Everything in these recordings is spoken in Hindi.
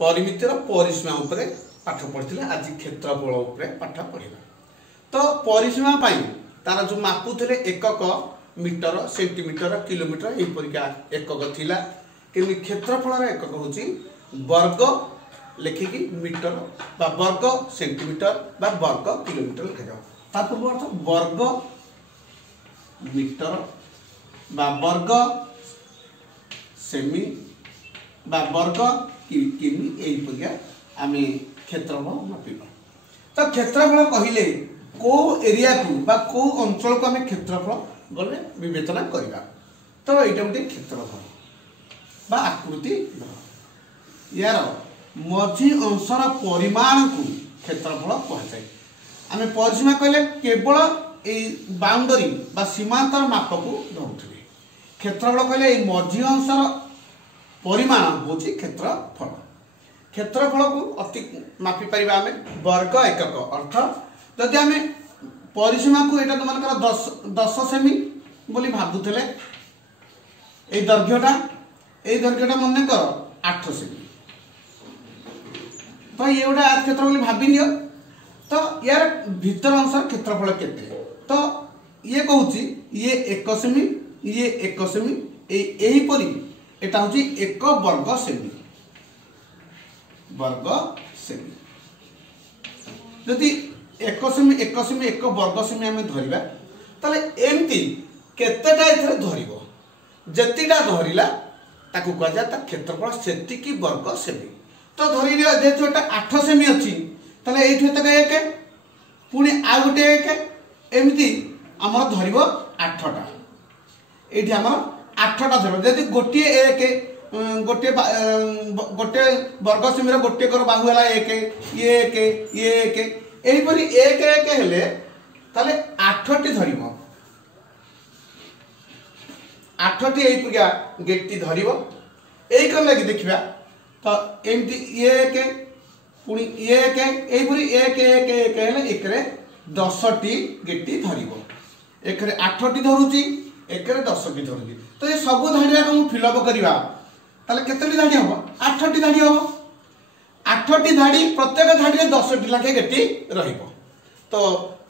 परिमितिर परिसीमा उपरे पाठ पढ़िथिले आज क्षेत्रफल उपरे पाठ पढ़िबा। तो परिसीमा पाई तार जो मापुथिले एकक मीटर सेंटीमीटर किलोमीटर एही परिका एकक थिला कि क्षेत्रफल एकक होची वर्ग लेखिकी मीटर बा वर्ग सेंटीमीटर बा वर्ग किलोमीटर लिखा जाओ। ता पूर्व अर्थ वर्ग मीटर बा वर्ग सेमी बा वर्ग किमी एही परिका आमे क्षेत्रफल मापिबा। तो क्षेत्रफल कहिले को एरिया को बा को अंचल को आमे क्षेत्रफल बोले विवेचना करिबा। तो एटा गोटे क्षेत्रफल बा आकृति यार मझी अंशर परिमाण को क्षेत्रफल कहुए। आम परिसीमा कहले केवल ए बाउंडरी बा सीमांतर माप को धरुले। क्षेत्रफल कहले मझी अंशर परिमाण हूँ क्षेत्रफल। क्षेत्रफल को अति मापी पारिबा आमे वर्ग एकक अर्थ जदि आम परिसीमा को एटा तुमनकर 10 सेमी बोली भाबुथले ए दैर्घ्यटा मन कर 8 सेमी। तो ये गोटे आज क्षेत्र बोली भाभी नियो। तो यार भीतर अंशर क्षेत्रफल केते तो ये कहूँ ये 1 सेमी ये 1 सेमी यही परी एटा हूँ 1 वर्ग सेमी जदि 1 सेमी 1 सेमी 1 वर्ग सेमी आम धरिबा ताले एमती केतेटा एथरे धरिबो जतिटा धरिला ताकू कह जा ता क्षेत्रफल सेतिकी वर्ग सेमी। तो धरि लियो जेतु एटा 8 सेमी अछि ताले एठु तक 1 पुनी आ गोटे 1 एमती हमर धरिबो 8टा एठी हमर 8टा धरिबो जदि गोटे 1 गोटे वर्ग सेमी रो गोटे कर बाहु हला 1 ये 1 ये 1 एही परी 1 1 हेले ताले 8टी धरिबो 8टी एही परिया गेटटी धरिबो एही कर लागि देखिबा। तो एमती ये 1 पुनी ये 1 एही परी 1 1 1 हेले एकरे 10टी गेटटी धरिबो एकरे 8टी धरुची एकरे 10टी धरुची। तो ये सब धाड़िया को फिलअप करबा ताले केतेटी धाड़ी हबो 8टी धाड़ी हबो 8टी धाड़ी प्रत्येक धाड़ी रे 10टी लाखे गेटी रहिबो। तो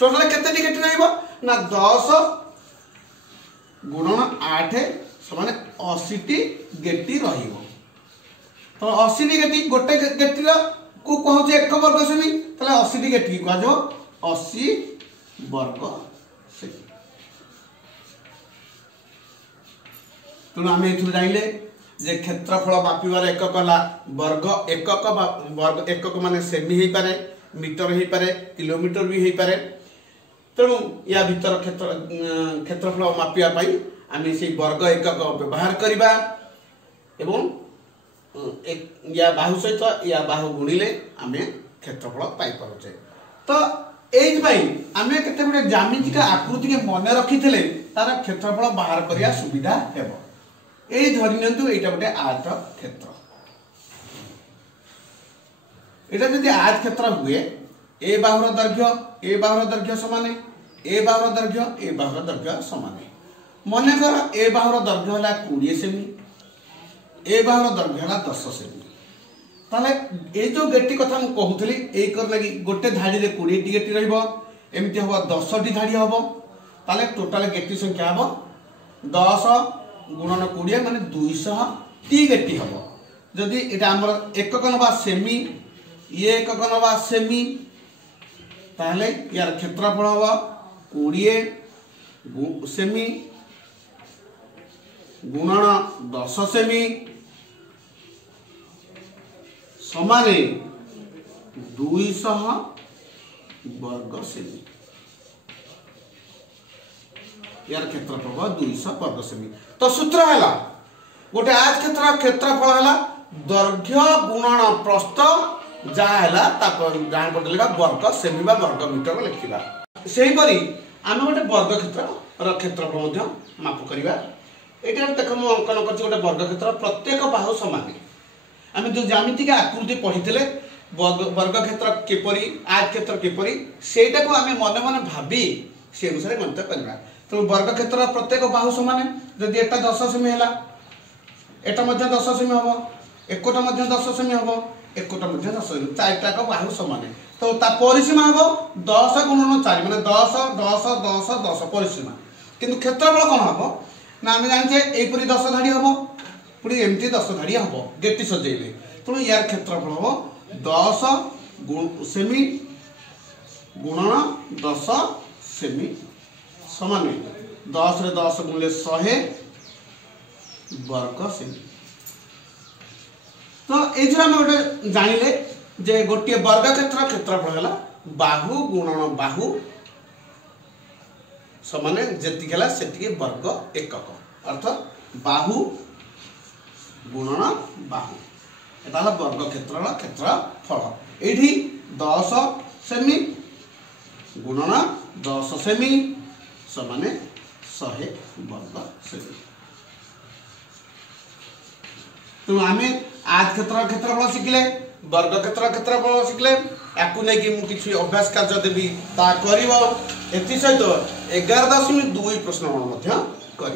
टोटल केतेटी गेटी रहिबो ना 10 गुणन 8 समान 80टी गेटी रहिबो। तो 80टी गेटी गोटे गेटी को कहूँ 1 वर्ग सेमी ताले 80टी गेटी कह जो 80 वर्ग सेमी। तो आम ये जाइले जे क्षेत्रफल मापिबार एकक ला वर्ग एकक वर्ग एकक माने सेमी हे पारे मीटर हे पारे किलोमीटर भी हे पारे। तेणु या भीतर क्षेत्रफल मापिया पाई आम से वर्ग एकक व्यवहार करबा एवं या बाहु सहित या बाहु गुणिले आम क्षेत्रफल पाई पारुचे। तो एई आम केते गुटे ज्यामितिक आकृति के मन रखिथिले तार क्षेत्रफल बाहर करिया सुविधा हेबो। एई धरि नियंतु एटा गोटे आयत क्षेत्र एटा जदि आयत क्षेत्र हुए ए बाहुर दैर्घ्य समान ए बाहुर दैर्घ्य समान मन कर ए बाहुर दैर्घ्य हला 20 सेमी ए बाहुर दैर्घ्य हला 10 सेमी। ताले ए जो गेटी कथा मु कहूथली ए कर लागि गोटे धाड़ी रे 20 टी गेटी रहइबो एमति हबो 10 टी धाड़ी हबो ताले टोटल गेटी संख्या हबो 10 गुणन 20 माने 200 टी गेटी हबो। जदि एटा हमर एकक नबा सेमी ये एकक नबा सेमी ताले यार क्षेत्रफल हबो 20 सेमी गुणन 10 सेमी समाने 200 वर्ग सेमी यार क्षेत्रफल 200 वर्ग सेमी। तो सूत्र है गोटे आज क्षेत्रफल है दैर्घ्य गुणन प्रस्थ जहाँ जहाँ पटे लिखा वर्ग सेमी बा वर्ग मीटर लिखा से आम गोटे वर्ग क्षेत्र क्षेत्रफल माप करवा। ये देख मुझे अंकन कर गोटे वर्ग क्षेत्र प्रत्येक बाहु समान आम जो ज्यामितिक आकृति पढ़ी वर्ग क्षेत्र किपरि आज क्षेत्र किपरि सेटा को आम मन मन भावी से अनुसार गणित करवा। तो वर्ग क्षेत्र प्रत्येक बाहु समान जदि एटा 10 सेमी है एटा 10 सेमी हम एकोटा मध्य 10 सेमी हम एकोटा मध्य 10 सेमी चारटा बाहु समान तो ता परिसीमा हम 10 गुणन 4 माने 10 10 10 10 परिसीमा किंतु क्षेत्रफल कौन हम ना आम जाने यहीपरी 10 धाड़ी हम पुणी एमती 10 धाड़ी हम गेटी सजेले तेणु यार क्षेत्रफल हम 10 सेमी गुणन 10 सेमी समान 10 रे 10 गुणिले 100 वर्ग सेमी। तो ये आम गोटे जानिले जे गोटे वर्ग क्षेत्र क्षेत्रफल है बाहु गुणन बाहु समान जी वर्ग एकक अर्थात बाहु गुणन बाहु एटा वर्ग क्षेत्रफल ये 10 सेमी गुणन 10 सेमी समान 100 वर्ग सेमी। तो आम आज क्षेत्रफल शिखिले वर्ग क्षेत्रफल शिखिले याकू नहीं कि अभ्यास कार्य देवी ता कर सहित 11.2 प्रश्न कर।